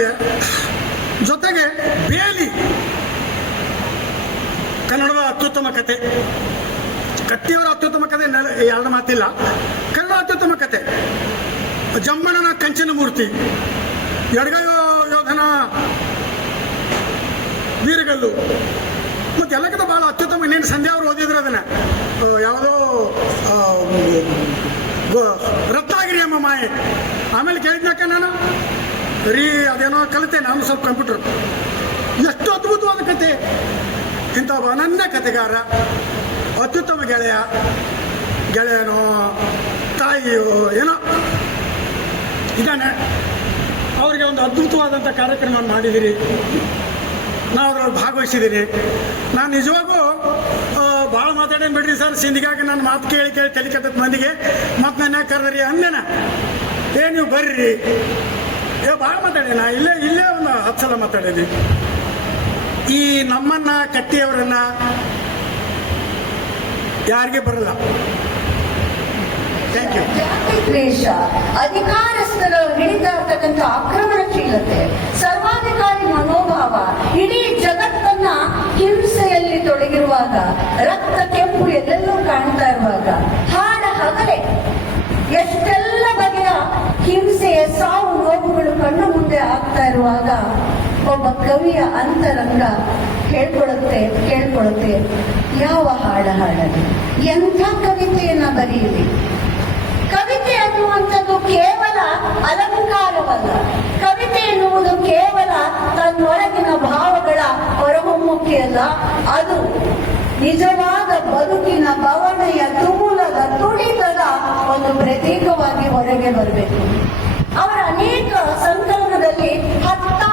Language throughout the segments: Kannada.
ಇದೆ. ಜೊತೆಗೆ ಬೇಲಿ ಕನ್ನಡದ ಅತ್ಯುತ್ತಮ ಕತೆ, ಕಟ್ಟಿಯವರ ಅತ್ಯುತ್ತಮ ಕತೆ, ಎರಡು ಮಾತಿಲ್ಲ. ಕನ್ನಡ ಅತ್ಯುತ್ತಮ ಕತೆ, ಜಮ್ಮಣ್ಣನ ಕಂಚಿನ ಮೂರ್ತಿ, ಎಡಗೈ ಯೋಧನ ವೀರಗಲ್ಲು, ಮತ್ತು ಎಲ್ಲಕ್ಕಿಂತ ಭಾಳ ಅತ್ಯುತ್ತಮ. ಇನ್ನೇನು ಸಂಧ್ಯಾ ಅವರು ಓದಿದ್ರು ಅದನ್ನ, ಯಾವುದೋ ರತ್ನಾಗಿರಿ ಅಮ್ಮ ಮಾಯೆ. ಆಮೇಲೆ ಕೇಳಿದ್ನಕ್ಕ ನಾನು ಅದೇನೋ ಕಲಿತೆ ನಾನು ಸ್ವಲ್ಪ ಕಂಪ್ಯೂಟರ್. ಎಷ್ಟು ಅದ್ಭುತವಾದ ಕತೆ, ಇಂಥ ಅನನ್ಯ ಕತೆಗಾರ, ಅತ್ಯುತ್ತಮ ಗೆಳೆಯನೋ ತಾಯಿಯೋ ಏನೋ ಇದ್ದಾನೆ. ಅವರಿಗೆ ಒಂದು ಅದ್ಭುತವಾದಂಥ ಕಾರ್ಯಕ್ರಮ ಮಾಡಿದ್ದೀರಿ, ನಾವು ಅದರಲ್ಲಿ ಭಾಗವಹಿಸಿದ್ದೀನಿ. ನಾನು ನಿಜವಾಗೂ ಭಾಳ ಮಾತಾಡೇನು ಬಿಡ್ರಿ ಸರ್, ಸಿಂಧಿಗಾಗಿ ನನ್ನ ಮಾತು ಕೇಳಿ ತಲೆ ಕೆಟ್ಟದ ಮಂದಿಗೆ ಮತ್ತು ನನ್ನ ಕರೆದ್ರಿ ಅಂದೇನ, ನೀವು ಬರ್ರಿ ಭಾಳ ಮಾತಾಡೇನ. ಇಲ್ಲೇ ಒಂದು 10 ಸಲ ಮಾತಾಡೀನಿ. ಈ ನಮ್ಮನ್ನ ಕಟ್ಟಿಯವರನ್ನ ಯಾರಿಗೆ ಬರಲ್ಲ. Thank you. ದ್ವೇಷ, ಅಧಿಕಾರಸ್ಥರ ಹಿಡಿತಾ ಇರ್ತಕ್ಕಂಥ ಆಕ್ರಮಣಶೀಲತೆ, ಸರ್ವಾಧಿಕಾರಿ ಮನೋಭಾವ ಇಡೀ ಜಗತ್ತನ್ನ ಹಿಂಸೆಯಲ್ಲಿ ತೊಡಗಿರುವಾಗ, ರಕ್ತ ಕೆಂಪು ಎಲ್ಲೆಲ್ಲೂ ಕಾಣ್ತಾ ಇರುವಾಗ, ಹಾಡ ಹಗಲೇ ಎಷ್ಟೆಲ್ಲ ಬಗೆಯ ಹಿಂಸೆಯ ಸಾವು ನೋವುಗಳು ಕಣ್ಣು ಮುಂದೆ ಆಗ್ತಾ ಇರುವಾಗ ಒಬ್ಬ ಕವಿಯ ಅಂತರಂಗ ಕೇಳ್ಕೊಳುತ್ತೆ ಯಾವ ಹಾಡಲಿ, ಎಂಥ ಕವಿತೆಯನ್ನ ಬರೆಯಲಿ. ಕವಿತೆ ಅನ್ನುವಂಥದ್ದು ಕೇವಲ ಅಲಂಕಾರವಲ್ಲ. ಕವಿತೆ ಎನ್ನುವುದು ಕೇವಲ ತನ್ನೊಳಗಿನ ಭಾವಗಳ ಹೊರಹೊಮ್ಮುವಿಕೆಯಲ್ಲ, ಅದು ನಿಜವಾದ ಬದುಕಿನ ಬವಣೆಯ ತುಮುಲದ ತುಳಿತದ ಒಂದು ಪ್ರತೀಕವಾಗಿ ಹೊರಗೆ ಬರಬೇಕು. ಅವರ ಅನೇಕ ಸಂಕಲನದಲ್ಲಿ 10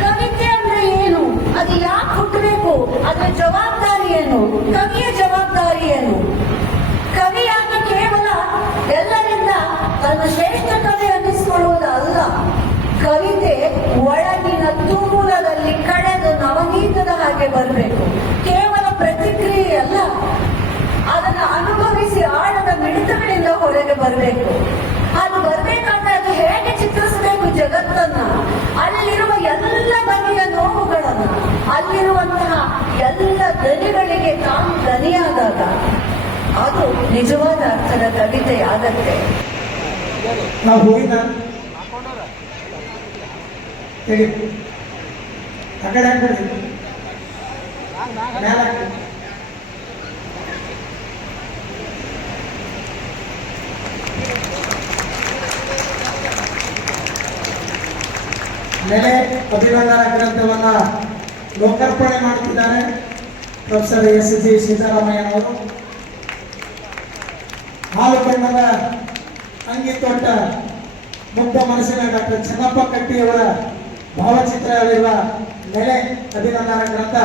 ಕವಿತೆ ಅಂದ್ರೆ ಏನು, ಅದು ಯಾಕೆ ಹುಟ್ಟಬೇಕು, ಅದರ ಜವಾಬ್ದಾರಿ ಏನು, ಕವಿಯ ಜವಾಬ್ದಾರಿ ಏನು. ಕವಿಯಾಗಿ ಕೇವಲ ಎಲ್ಲರಿಂದ ತನ್ನ ಶ್ರೇಷ್ಠ ಕವಿ ಅನ್ನಿಸಿಕೊಳ್ಳುವುದಲ್ಲ, ಕವಿತೆ ಒಳಗಿನ ತುಮುಲದಲ್ಲಿ ಕಳೆದು ನವನೀತದ ಹಾಗೆ ಬರಬೇಕು. ಕೇವಲ ಪ್ರತಿಕ್ರಿಯೆ ಅಲ್ಲ, ಅದನ್ನು ಅನುಭವಿಸಿ ಆಳದ ಮಿಡಿತಗಳಿಂದ ಹೊರಗೆ ಬರಬೇಕು. ಅದು ಬರಬೇಕಾದ್ರೆ ಅದು ಹೇಗೆ ಚಿತ್ರಿಸಬೇಕು ಜಗತ್ತನ್ನ, ಅಲ್ಲಿರುವ ಎಲ್ಲ ಬಗೆಯ ನೋವುಗಳನ್ನ, ಅಲ್ಲಿರುವಂತಹ ಎಲ್ಲ ದನಿಗಳಿಗೆ ತಾನು ದನಿಯಾದಾಗ ಅದು ನಿಜವಾದ ಅರ್ಥದ ಕವಿತೆ ಆಗತ್ತೆ. ನಾವು ಹೋಗಿದ್ದ ಹೇಳಿ ಆ ಕಡೆ ಹಾಕ್ಬಿಡಿ, ನೆಲೆ ಅಭಿನಂದನಾ ಗ್ರಂಥವನ್ನ ಲೋಕಾರ್ಪಣೆ ಮಾಡುತ್ತಿದ್ದಾರೆ ಪ್ರೊಫೆಸರ್ SG ಸೀತಾರಾಮಯ್ಯನವರು. ಹಾಲು ಬಣ್ಣದ ಅಂಗಿ ತೊಟ್ಟ ಮುಗ್ಧ ಮನಸ್ಸಿನ ಡಾಕ್ಟರ್ ಚೆನ್ನಪ್ಪ ಕಟ್ಟಿಯವರ ಭಾವಚಿತ್ರವಿರುವ ನೆಲೆ ಅಭಿನಂದನಾ ಗ್ರಂಥ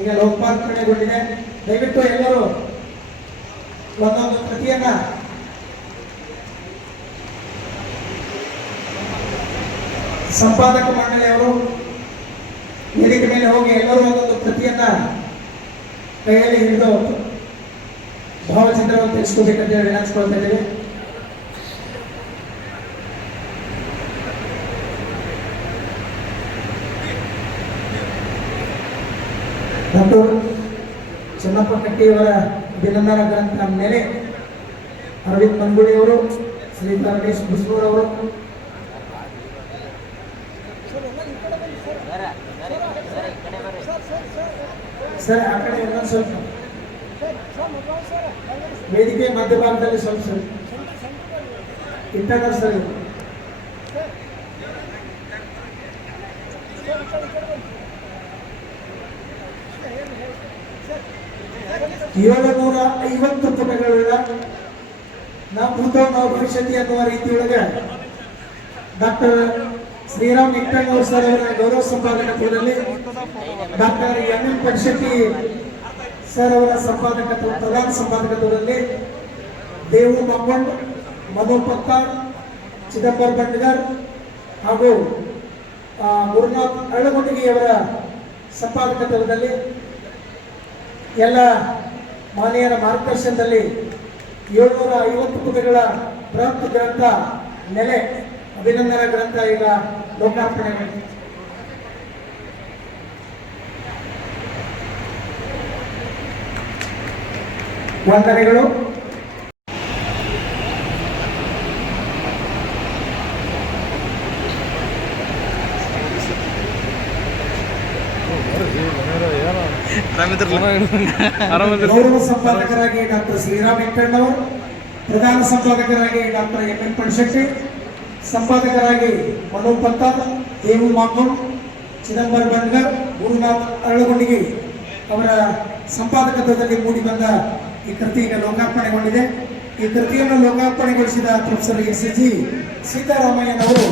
ಈಗ ಲೋಕಾರ್ಪಣೆಗೊಂಡಿದೆ. ದಯವಿಟ್ಟು ಎಲ್ಲರೂ ಒಂದೊಂದು ಕೃತಿಯನ್ನ ಸಂಪಾದಕ ಮಂಡಳಿಯವರು ವೇದಿಕೆ ಮೇಲೆ ಹೋಗಿ ಎಲ್ಲರೂ ಒಂದೊಂದು ಕೃತಿಯನ್ನ ಕೈಯಲ್ಲಿ ಹಿಡಿದು ಭಾವಚಿತ್ರವನ್ನು ತಿಳಿಸ್ಕೋಬೇಕಂತ ಹೇಳಿ ವಿನಂತಿಸ್ಕೊಳ್ತಾ ಇದ್ದೇವೆ. ಡಾಕ್ಟರ್ ಚೆನ್ನಪ್ಪ ಕಟ್ಟಿಯವರ ಅಭಿನಂದನಾ ಗ್ರಂಥ ಮೇಲೆ ಅರವಿಂದ್ ಮಂಗುಡಿಯವರು, ಶ್ರೀ ರಮೇಶ್ ಬುಸ್ನೂರವರು, ಸರ್ ಆ ಕಡೆ ಇನ್ನೊಂದು ಸ್ವಲ್ಪ ವೇದಿಕೆ ಮಧ್ಯಭಾಗದಲ್ಲಿ ಸ್ವಲ್ಪ ಸರ್ ಇಂಟರ್ನಲ್ ಸರ್ 750 ಪುಟಗಳುಳ್ಳ ನಾವು ಭೂತ ನಾವು ಭವಿಷ್ಯತಿ ಅನ್ನುವ ರೀತಿಯೊಳಗೆ ಡಾಕ್ಟರ್ ಶ್ರೀರಾಮ್ ನಿಟ್ಟಣ್ಣವ್ರು ಸರ್ ಅವರ ಗೌರವ ಸಂಪಾದಕತ್ವದಲ್ಲಿ, ಡಾಕ್ಟರ್ NM ಪಡ್ಶೆಟ್ಟಿ ಸರ್ ಅವರ ಪ್ರಧಾನ ಸಂಪಾದಕತ್ವದಲ್ಲಿ, ದೇವು ಮಂಗೊಂಡ್, ಮಧು ಪತ್ತಾರ್, ಚಿದಂಬರ ಬಂಡ್ಗರ್ ಹಾಗೂ ಗುರುನಾಥ್ ಅಳ್ಳಗುಂಡಿಗೆಯವರ ಸಂಪಾದಕತ್ವದಲ್ಲಿ ಎಲ್ಲ ಮಾನ್ಯರ ಮಾರ್ಗದರ್ಶನದಲ್ಲಿ 750 ಪುಟಗಳ ಬೃಹತ್ ಗ್ರಂಥ ನೆಲೆ ಅಭಿನಂದನಾ ಗ್ರಂಥ ಈಗ ಲೋಕಾರ್ಪಣೆಗೊಂಡಿದೆ. ವಂದನೆಗಳು. ಗೌರವ ಸಂಪಾದಕರಾಗಿ ಡಾಕ್ಟರ್ ಶ್ರೀರಾಮ್ ಹೆಗ್ಗಣ್ಣವರು, ಪ್ರಧಾನ ಸಂಪಾದಕರಾಗಿ ಡಾಕ್ಟರ್ ಎಂ.ಎನ್. ಪಣಶೆಟ್ಟಿ, ಸಂಪಾದಕರಾಗಿ ಮನೋಜ್ ಪತ್ತಾರ್, ದೇವು ಮಾಕೋಡ್, ಚಿದಂಬರ ಬನ್ಗರ್, ಗುರುನಾಥ್ ಅರಳಗುಂಡಿಗೆ ಅವರ ಸಂಪಾದಕತ್ವದಲ್ಲಿ ಮೂಡಿಬಂದ ಈ ಕೃತಿ ಈಗ ಲೋಕಾರ್ಪಣೆಗೊಂಡಿದೆ. ಈ ಕೃತಿಯನ್ನು ಲೋಕಾರ್ಪಣೆಗೊಳಿಸಿದ ಪ್ರೊಫೆಸರ್ ಎಸ್.ಜಿ. ಸಿದ್ದರಾಮಯ್ಯನವರು